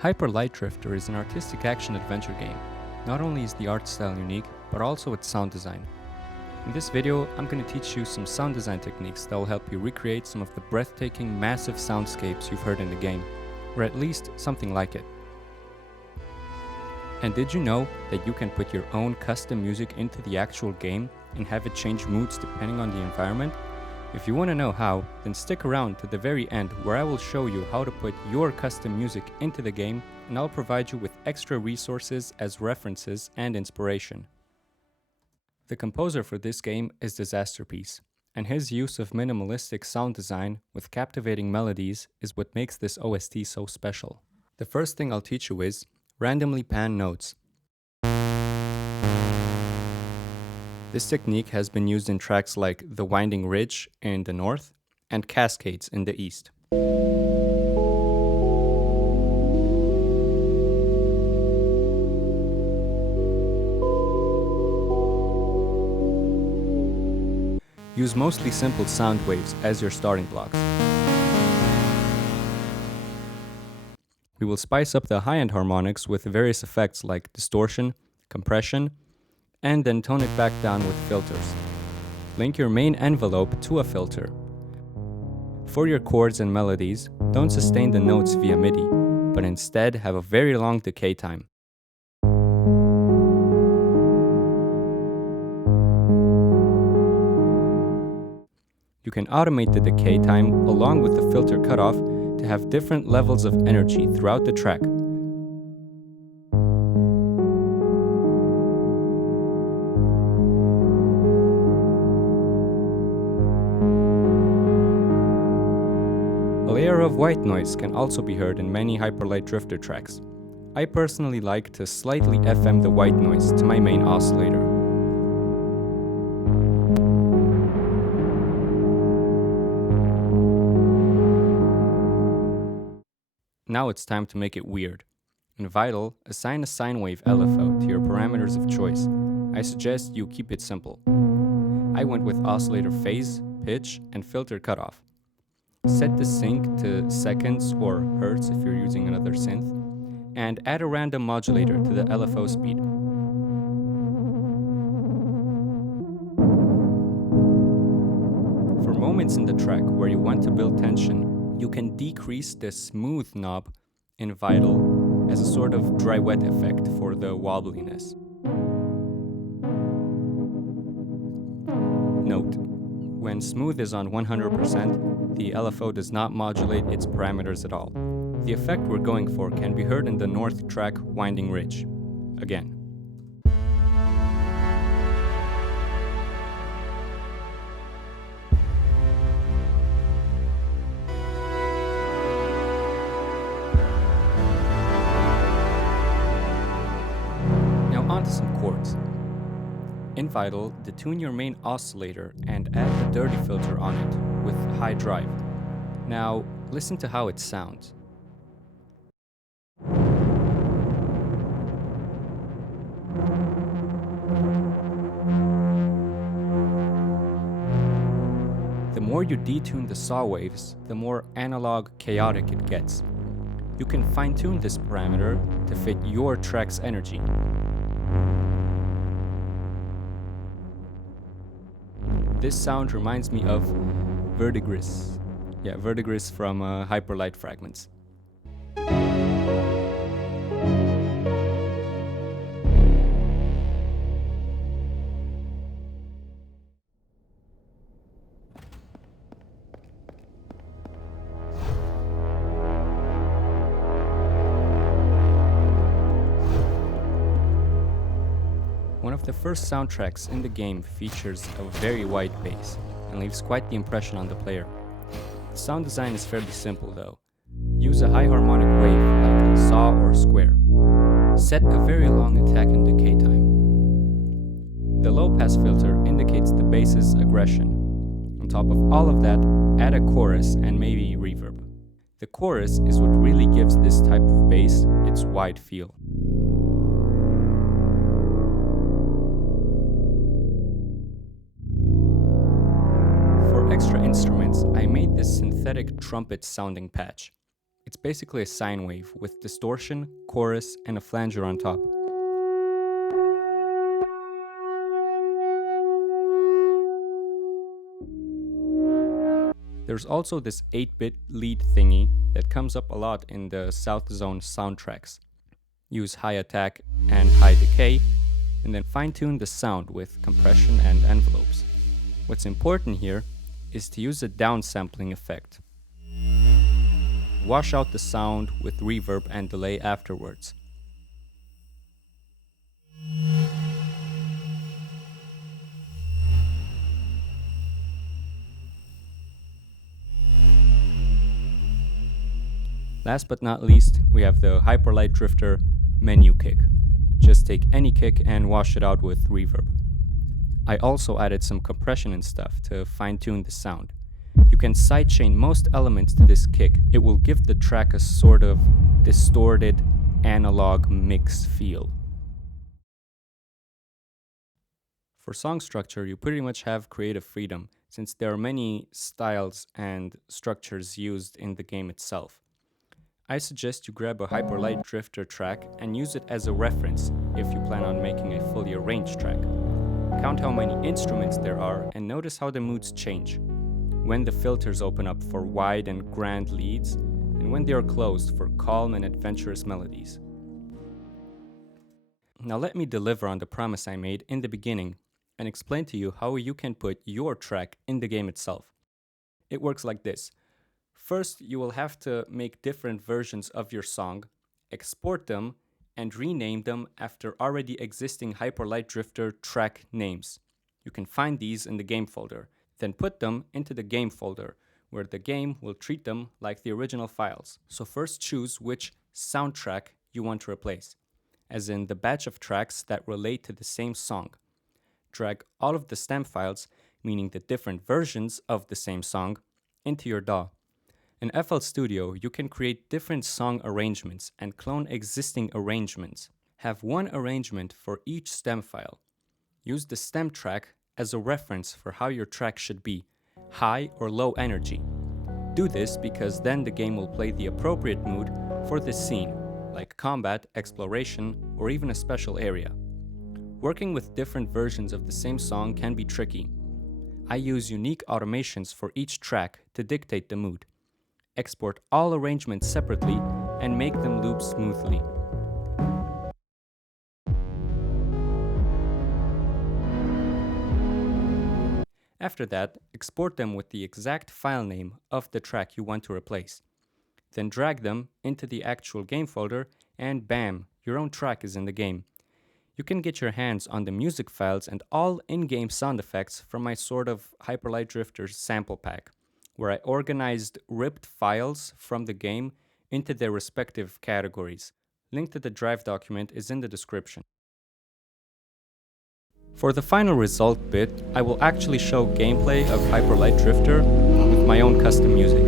Hyper Light Drifter is an artistic action-adventure game. Not only is the art style unique, but also its sound design. In this video, I'm going to teach you some sound design techniques that will help you recreate some of the breathtaking, massive soundscapes you've heard in the game, or at least something like it. And did you know that you can put your own custom music into the actual game and have it change moods depending on the environment? If you want to know how, then stick around to the very end where I will show you how to put your custom music into the game, and I'll provide you with extra resources as references and inspiration. The composer for this game is Disasterpiece, and his use of minimalistic sound design with captivating melodies is what makes this OST so special. The first thing I'll teach you is randomly pan notes. This technique has been used in tracks like The Winding Ridge in the north and Cascades in the east. Use mostly simple sound waves as your starting blocks. We will spice up the high-end harmonics with various effects like distortion, compression, and then tone it back down with filters. Link your main envelope to a filter. For your chords and melodies, don't sustain the notes via MIDI, but instead have a very long decay time. You can automate the decay time along with the filter cutoff to have different levels of energy throughout the track. A layer of white noise can also be heard in many Hyper Light Drifter tracks. I personally like to slightly FM the white noise to my main oscillator. Now it's time to make it weird. In Vital, assign a sine wave LFO to your parameters of choice. I suggest you keep it simple. I went with oscillator phase, pitch, and filter cutoff. Set the sync to seconds or hertz if you're using another synth, and add a random modulator to the LFO speed. For moments in the track where you want to build tension, you can decrease the smooth knob in Vital as a sort of dry wet effect for the wobbliness. Note, when smooth is on 100%, the LFO does not modulate its parameters at all. The effect we're going for can be heard in the north track Winding Ridge. Again. Onto some chords. In Vital, detune your main oscillator and add the dirty filter on it with high drive. Now, listen to how it sounds. The more you detune the saw waves, the more analog, chaotic it gets. You can fine-tune this parameter to fit your track's energy. This sound reminds me of verdigris. Yeah, verdigris from Hyper Light Fragments. One of the first soundtracks in the game features a very wide bass and leaves quite the impression on the player. The sound design is fairly simple though. Use a high harmonic wave like a saw or square. Set a very long attack and decay time. The low pass filter indicates the bass's aggression. On top of all of that, add a chorus and maybe reverb. The chorus is what really gives this type of bass its wide feel. For extra instruments, I made this synthetic trumpet sounding patch. It's basically a sine wave with distortion, chorus, and a flanger on top. There's also this 8-bit lead thingy that comes up a lot in the South Zone soundtracks. Use high attack and high decay, and then fine-tune the sound with compression and envelopes. What's important here is to use a downsampling effect. Wash out the sound with reverb and delay afterwards. Last but not least, we have the Hyperlight Drifter menu kick. Just take any kick and wash it out with reverb. I also added some compression and stuff to fine-tune the sound. You can sidechain most elements to this kick. It will give the track a sort of distorted analog mix feel. For song structure, you pretty much have creative freedom, since there are many styles and structures used in the game itself. I suggest you grab a Hyperlight Drifter track and use it as a reference if you plan on making a fully arranged track. Count how many instruments there are and notice how the moods change. When the filters open up for wide and grand leads, and when they are closed for calm and adventurous melodies. Now let me deliver on the promise I made in the beginning and explain to you how you can put your track in the game itself. It works like this. First, you will have to make different versions of your song, export them, and rename them after already existing Hyperlight Drifter track names. You can find these in the game folder, then put them into the game folder, where the game will treat them like the original files. So first choose which soundtrack you want to replace, as in the batch of tracks that relate to the same song. Drag all of the stem files, meaning the different versions of the same song, into your DAW. In FL Studio, you can create different song arrangements and clone existing arrangements. Have one arrangement for each stem file. Use the stem track as a reference for how your track should be, high or low energy. Do this because then the game will play the appropriate mood for the scene, like combat, exploration, or even a special area. Working with different versions of the same song can be tricky. I use unique automations for each track to dictate the mood. Export all arrangements separately and make them loop smoothly. After that, export them with the exact file name of the track you want to replace. Then drag them into the actual game folder and bam, your own track is in the game. You can get your hands on the music files and all in-game sound effects from my sort of Hyperlight Drifter sample pack, where I organized ripped files from the game into their respective categories. Link to the Drive document is in the description. For the final result bit, I will actually show gameplay of Hyperlight Drifter with my own custom music.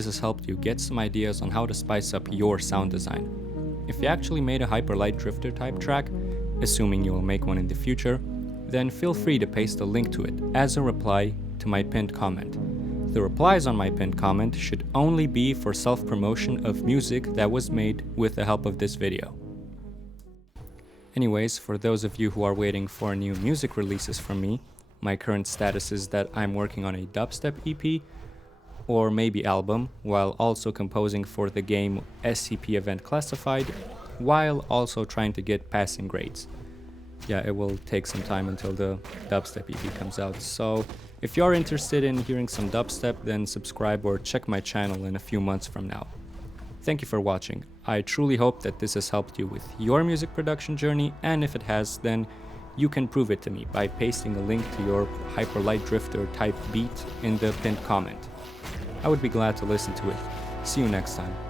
this has helped you get some ideas on how to spice up your sound design. If you actually made a Hyperlight Drifter type track, assuming you will make one in the future, then feel free to paste a link to it as a reply to my pinned comment. The replies on my pinned comment should only be for self-promotion of music that was made with the help of this video. Anyways, for those of you who are waiting for new music releases from me, my current status is that I'm working on a dubstep EP or maybe album, while also composing for the game SCP Event Classified, while also trying to get passing grades. Yeah, it will take some time until the dubstep EP comes out, so if you're interested in hearing some dubstep, then subscribe or check my channel in a few months from now. Thank you for watching. I truly hope that this has helped you with your music production journey, and if it has, then you can prove it to me by pasting a link to your Hyperlight Drifter type beat in the pinned comment. I would be glad to listen to it. See you next time.